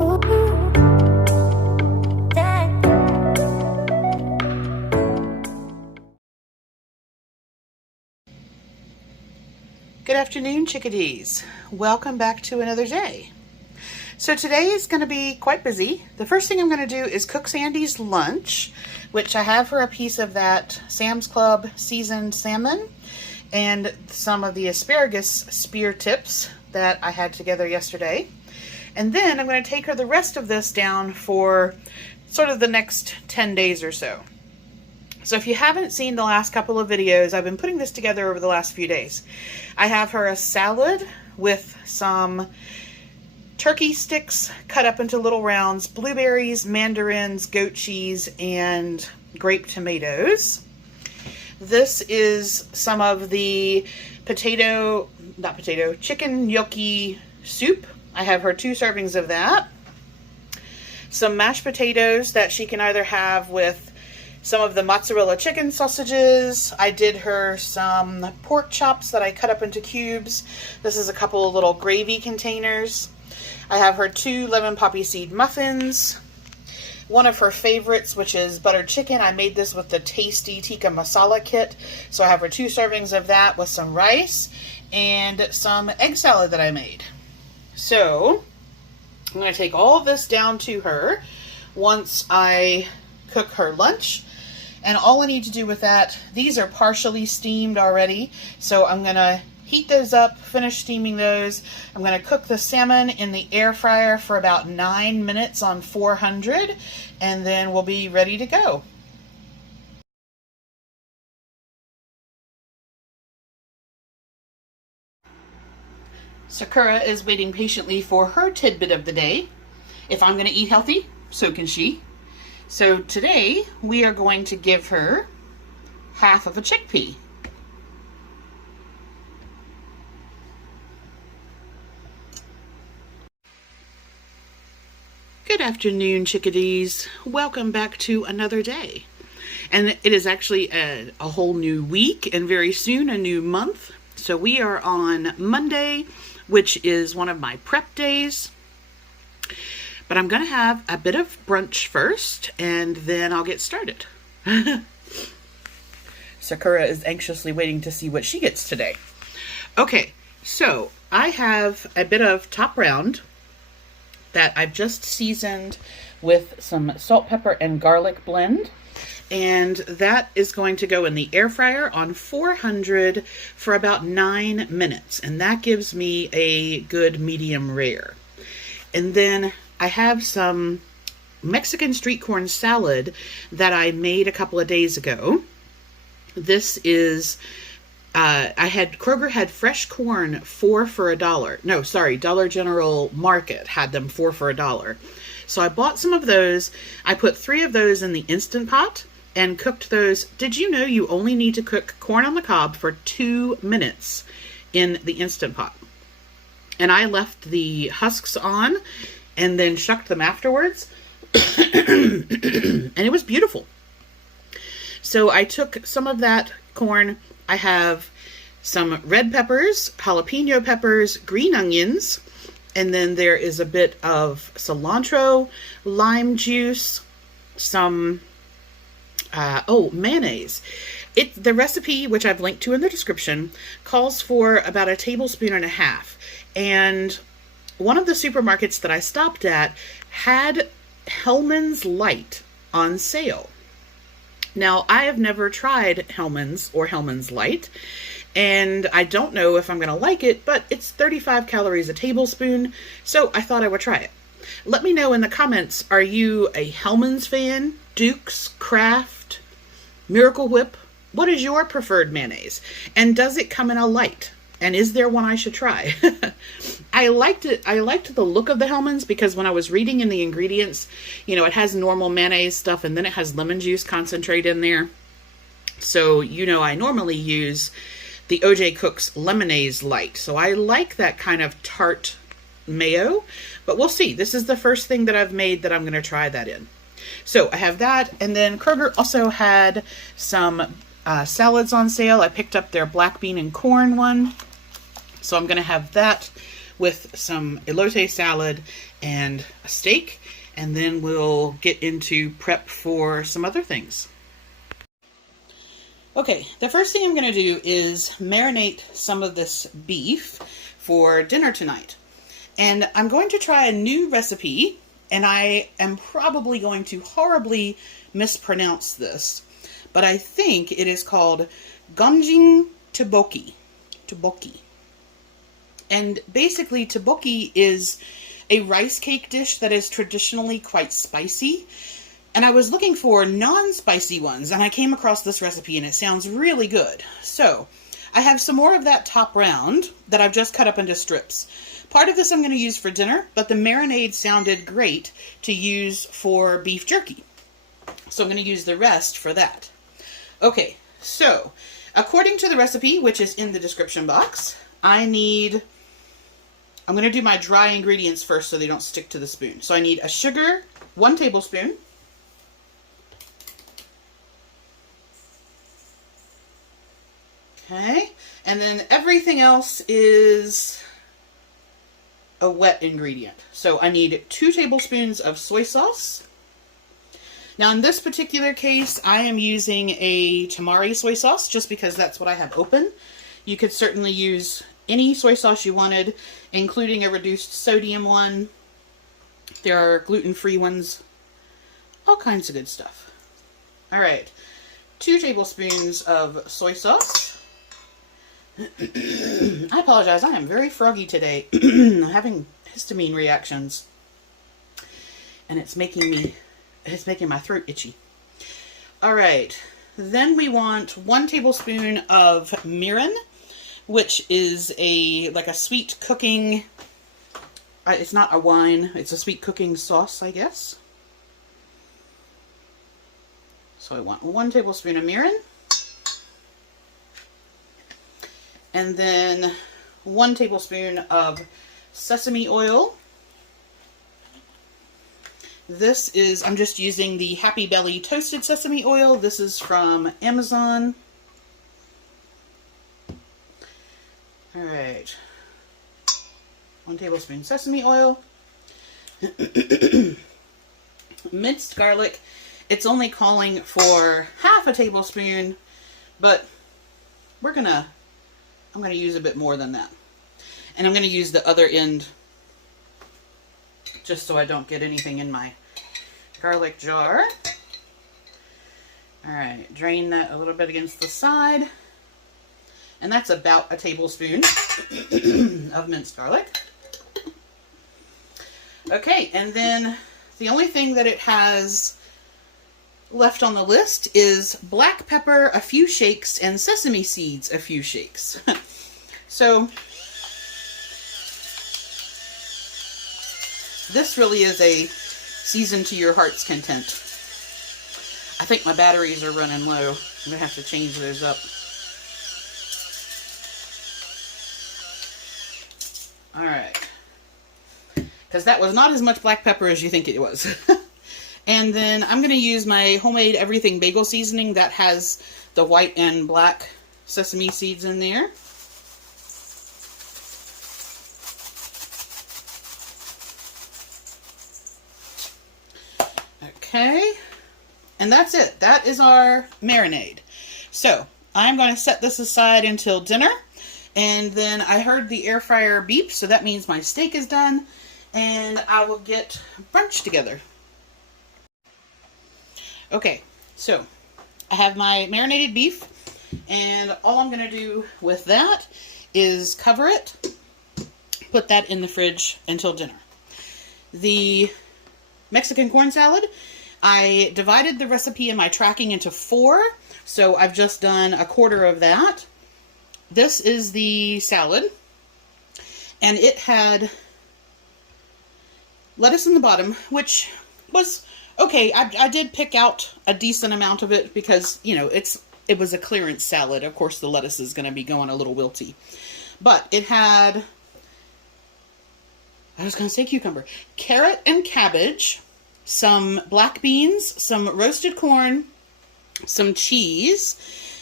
Good afternoon, chickadees. Welcome back to another day. So today is going to be quite busy. The first thing I'm going to do is cook Sandy's lunch, which I have her a piece of that Sam's Club seasoned salmon and some of the asparagus spear tips that I had together yesterday. And then I'm going to take her the rest of this down for sort of the next 10 days or so. So if you haven't seen the last couple of videos, I've been putting this together over the last few days. I have her a salad with some turkey sticks cut up into little rounds, blueberries, mandarins, goat cheese, and grape tomatoes. This is some of the chicken gnocchi soup. I have her 2 servings of that. Some mashed potatoes that she can either have with some of the mozzarella chicken sausages. I did her some pork chops that I cut up into cubes. This is a couple of little gravy containers. I have her 2 lemon poppy seed muffins. One of her favorites, which is buttered chicken. I made this with the tasty tikka masala kit. So I have her 2 servings of that with some rice and some egg salad that I made. So I'm going to take all of this down to her once I cook her lunch. And all I need to do with that, these are partially steamed already, so I'm going to heat those up, finish steaming those. I'm going to cook the salmon in the air fryer for about 9 minutes on 400, and then we'll be ready to go. Sakura is waiting patiently for her tidbit of the day. If I'm going to eat healthy, so can she. So today we are going to give her half of a chickpea. Good afternoon, chickadees. Welcome back to another day. And it is actually a whole new week and very soon a new month. So we are on Monday, which is one of my prep days. But I'm going to have a bit of brunch first, and then I'll get started. Sakura is anxiously waiting to see what she gets today. Okay, so I have a bit of top round that I've just seasoned with some salt, pepper, and garlic blend. And that is going to go in the air fryer on 400 for about 9 minutes. And that gives me a good medium rare. And then I have some Mexican street corn salad that I made a couple of days ago. This is, Kroger had fresh corn 4 for $1. No, sorry, Dollar General Market had them 4 for $1. So I bought some of those. I put 3 of those in the Instant Pot and cooked those. Did you know you only need to cook corn on the cob for 2 minutes in the Instant Pot? And I left the husks on and then shucked them afterwards. And it was beautiful. So I took some of that corn. I have some red peppers, jalapeno peppers, green onions, and then there is a bit of cilantro, lime juice, some, mayonnaise. The recipe, which I've linked to in the description, calls for about 1.5 tablespoons. And one of the supermarkets that I stopped at had Hellmann's Light on sale. Now, I have never tried Hellmann's or Hellmann's Light, and I don't know if I'm going to like it, but it's 35 calories a tablespoon, so I thought I would try it. Let me know in the comments, are you a Hellmann's fan, Duke's, Kraft, Miracle Whip? What is your preferred mayonnaise? And does it come in a light? And is there one I should try? I liked it. I liked the look of the Hellmann's because when I was reading in the ingredients, it has normal mayonnaise stuff and then it has lemon juice concentrate in there. So, I normally use the O.J. Cook's Lemonade Light. So I like that kind of tart mayo, but we'll see. This is the first thing that I've made that I'm going to try that in. So I have that. And then Kroger also had some salads on sale. I picked up their black bean and corn one. So I'm going to have that with some elote salad and a steak, and then we'll get into prep for some other things. Okay, the first thing I'm going to do is marinate some of this beef for dinner tonight. And I'm going to try a new recipe, and I am probably going to horribly mispronounce this, but I think it is called Gonjing tteokbokki. And basically, tteokbokki is a rice cake dish that is traditionally quite spicy. And I was looking for non-spicy ones, and I came across this recipe, and it sounds really good. So, I have some more of that top round that I've just cut up into strips. Part of this I'm going to use for dinner, but the marinade sounded great to use for beef jerky. So I'm going to use the rest for that. Okay, so according to the recipe, which is in the description box, I'm going to do my dry ingredients first so they don't stick to the spoon. So I need a sugar, 1 tablespoon. Okay, and then everything else is a wet ingredient. So I need 2 tablespoons of soy sauce. Now in this particular case, I am using a tamari soy sauce just because that's what I have open. You could certainly use any soy sauce you wanted, including a reduced sodium one. There are gluten-free ones, all kinds of good stuff. All right, 2 tablespoons of soy sauce. I apologize, I am very froggy today. I'm having histamine reactions, and it's making my throat itchy. All right, then we want 1 tablespoon of mirin, which is like a sweet cooking, it's not a wine, it's a sweet cooking sauce, I guess. So I want 1 tablespoon of mirin. And then 1 tablespoon of sesame oil. This is, I'm just using the Happy Belly toasted sesame oil. This is from Amazon. All right. 1 tablespoon sesame oil. Minced garlic. It's only calling for half a tablespoon, but I'm going to use a bit more than that. And I'm going to use the other end just so I don't get anything in my garlic jar. All right, drain that a little bit against the side. And that's about a tablespoon of minced garlic. Okay, and then the only thing that it has left on the list is black pepper, a few shakes, and sesame seeds, a few shakes. So this really is a season to your heart's content. I think my batteries are running low. I'm going to have to change those up. All right. Because that was not as much black pepper as you think it was. And then I'm going to use my homemade everything bagel seasoning that has the white and black sesame seeds in there. Okay. And that's it. That is our marinade. So I'm going to set this aside until dinner. And then I heard the air fryer beep, so that means my steak is done. And I will get brunch together. Okay, so I have my marinated beef, and all I'm going to do with that is cover it, put that in the fridge until dinner. The Mexican corn salad, I divided the recipe in my tracking into 4, so I've just done a quarter of that. This is the salad, and it had lettuce in the bottom, which was okay. I did pick out a decent amount of it because, you know, it was a clearance salad. Of course, the lettuce is going to be going a little wilty. But it had, I was going to say cucumber, carrot and cabbage, some black beans, some roasted corn, some cheese,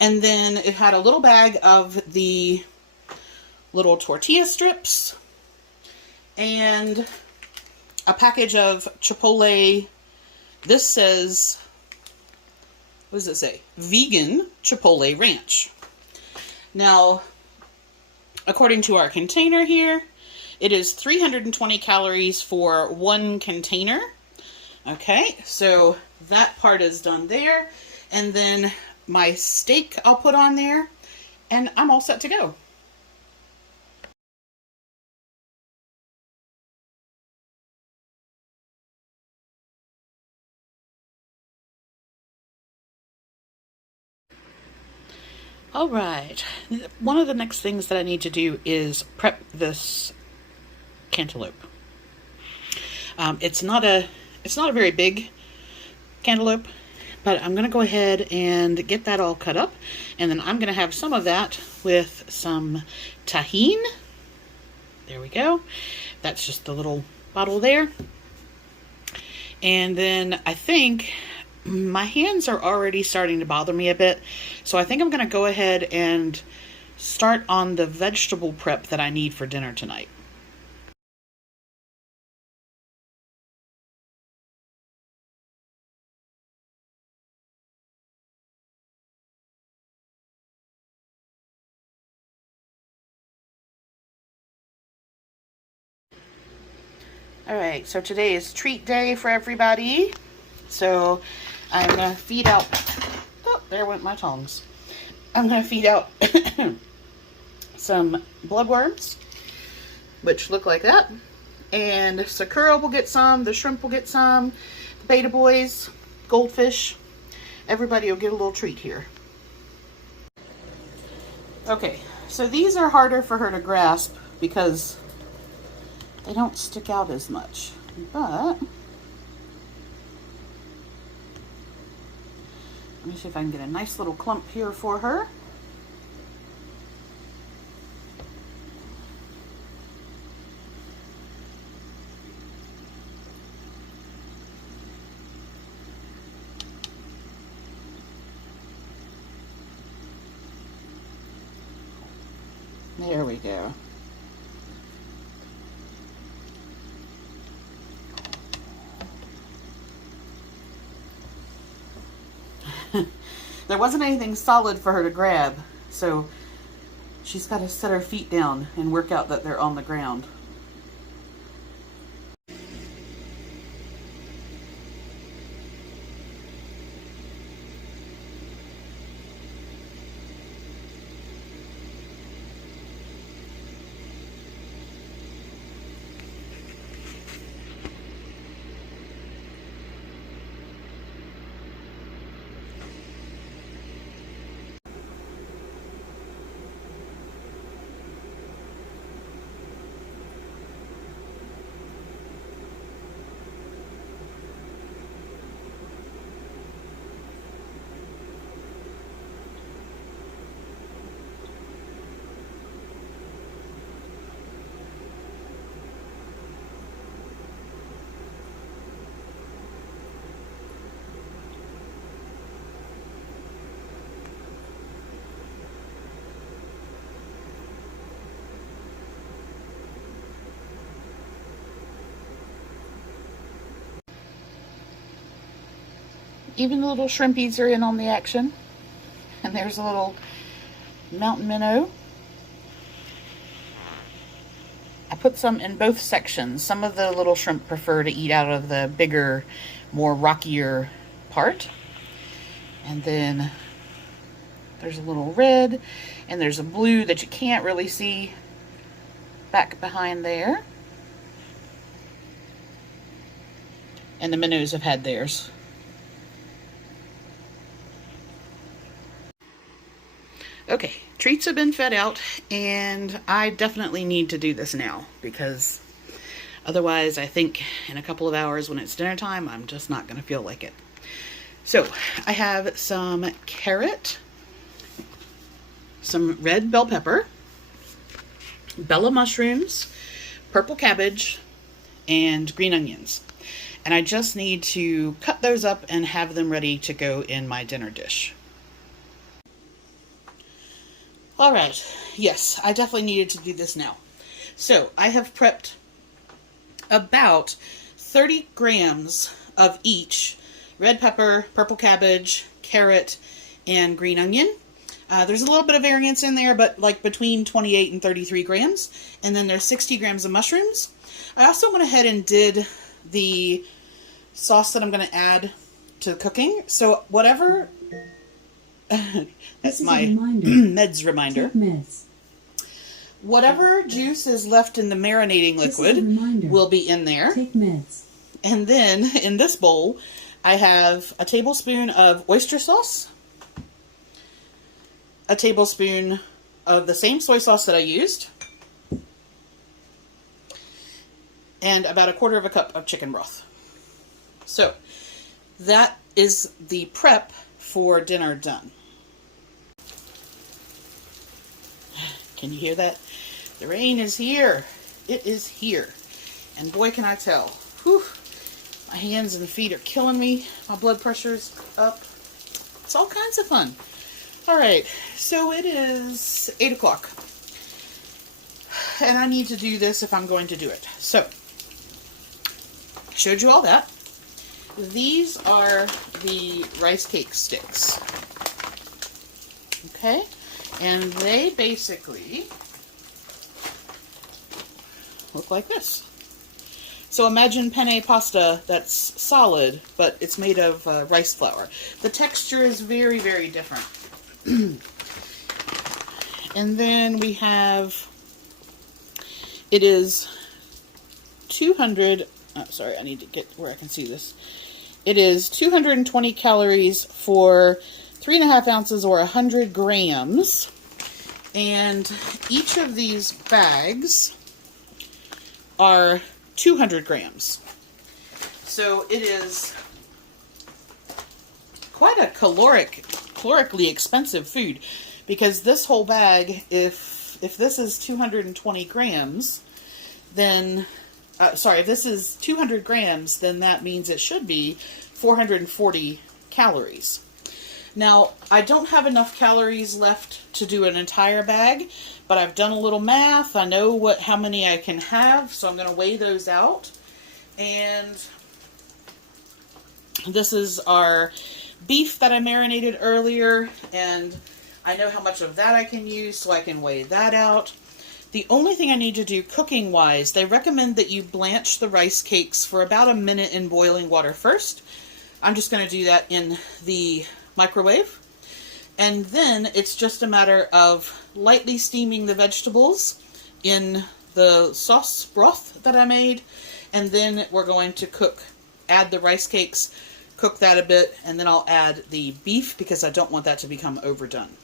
and then it had a little bag of the little tortilla strips, and a package of Chipotle. This says, what does it say? Vegan Chipotle Ranch. Now, according to our container here, it is 320 calories for one container. Okay, so that part is done there. And then my steak I'll put on there, and I'm all set to go. All right, one of the next things that I need to do is prep this cantaloupe. It's not a very big cantaloupe, but I'm going to go ahead and get that all cut up, and then I'm going to have some of that with some tahini. There we go. That's just the little bottle there. And then I think my hands are already starting to bother me a bit, so I think I'm going to go ahead and start on the vegetable prep that I need for dinner tonight. All right, so today is treat day for everybody. So I'm going to feed out, oh, there went my tongs. I'm going to feed out some bloodworms, which look like that. And Sakura will get some, the shrimp will get some, the beta boys, goldfish. Everybody will get a little treat here. Okay, so these are harder for her to grasp because they don't stick out as much, but let me see if I can get a nice little clump here for her. There we go. There wasn't anything solid for her to grab, so she's got to set her feet down and work out that they're on the ground. Even the little shrimpies are in on the action. And there's a little mountain minnow. I put some in both sections. Some of the little shrimp prefer to eat out of the bigger, more rockier part. And then there's a little red, and there's a blue that you can't really see back behind there. And the minnows have had theirs. Okay, treats have been fed out, and I definitely need to do this now because otherwise I think in a couple of hours when it's dinner time, I'm just not going to feel like it. So I have some carrot, some red bell pepper, bella mushrooms, purple cabbage, and green onions. And I just need to cut those up and have them ready to go in my dinner dish. All right, yes, I definitely needed to do this now. So I have prepped about 30 grams of each red pepper, purple cabbage, carrot, and green onion. There's a little bit of variance in there, but like between 28 and 33 grams. And then there's 60 grams of mushrooms. I also went ahead and did the sauce that I'm going to add to the cooking. So whatever, that's my meds reminder. Take meds. Whatever juice is left in the marinating liquid will be in there. Take meds. And then in this bowl, I have a tablespoon of oyster sauce, a tablespoon of the same soy sauce that I used, and about a quarter of a cup of chicken broth. So that is the prep for dinner done. Can you hear that? The rain is here. It is here. And boy, can I tell. Whew. My hands and feet are killing me. My blood pressure's up. It's all kinds of fun. All right, so it is 8 o'clock. And I need to do this if I'm going to do it. So, I showed you all that. These are the rice cake sticks. Okay? And they basically look like this. So imagine penne pasta that's solid, but it's made of rice flour. The texture is very, very different. And then we have, it is 200, sorry, I need to get where I can see this. It is 220 calories for 3.5 ounces or 100 grams. And each of these bags are 200 grams. So it is quite a calorically expensive food, because this whole bag, if this is 220 grams, then, if this is 200 grams, then that means it should be 440 calories. Now, I don't have enough calories left to do an entire bag, but I've done a little math. I know how many I can have, so I'm going to weigh those out. And this is our beef that I marinated earlier, and I know how much of that I can use, so I can weigh that out. The only thing I need to do cooking-wise, they recommend that you blanch the rice cakes for about a minute in boiling water first. I'm just going to do that in the microwave. And then it's just a matter of lightly steaming the vegetables in the sauce broth that I made. And then we're going to add the rice cakes, cook that a bit, and then I'll add the beef because I don't want that to become overdone.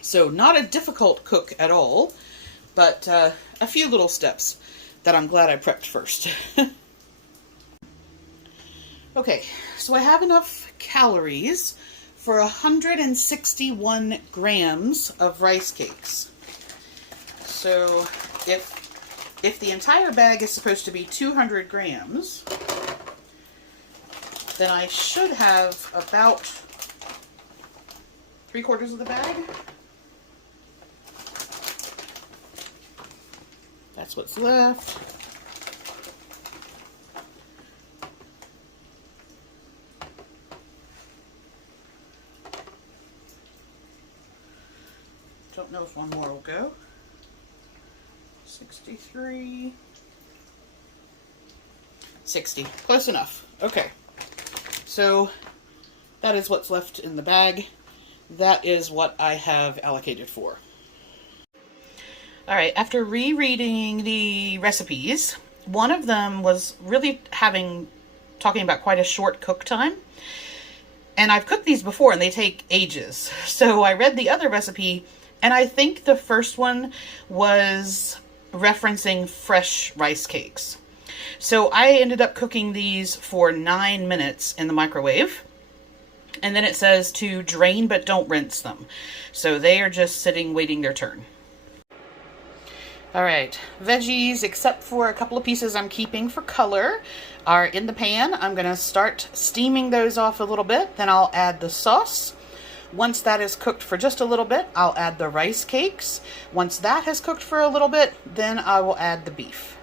So not a difficult cook at all, but a few little steps that I'm glad I prepped first. Okay, so I have enough calories for 161 grams of rice cakes. So if the entire bag is supposed to be 200 grams, then I should have about 3/4 of the bag. That's what's left. Don't know if one more will go. 63. 60. Close enough. Okay. So that is what's left in the bag. That is what I have allocated for. Alright, after rereading the recipes, one of them was really talking about quite a short cook time. And I've cooked these before and they take ages. So I read the other recipe, and I think the first one was referencing fresh rice cakes. So I ended up cooking these for 9 minutes in the microwave. And then it says to drain but don't rinse them. So they are just sitting waiting their turn. Alright, veggies, except for a couple of pieces I'm keeping for color, are in the pan. I'm going to start steaming those off a little bit. Then I'll add the sauce. Once that is cooked for just a little bit, I'll add the rice cakes. Once that has cooked for a little bit, then I will add the beef.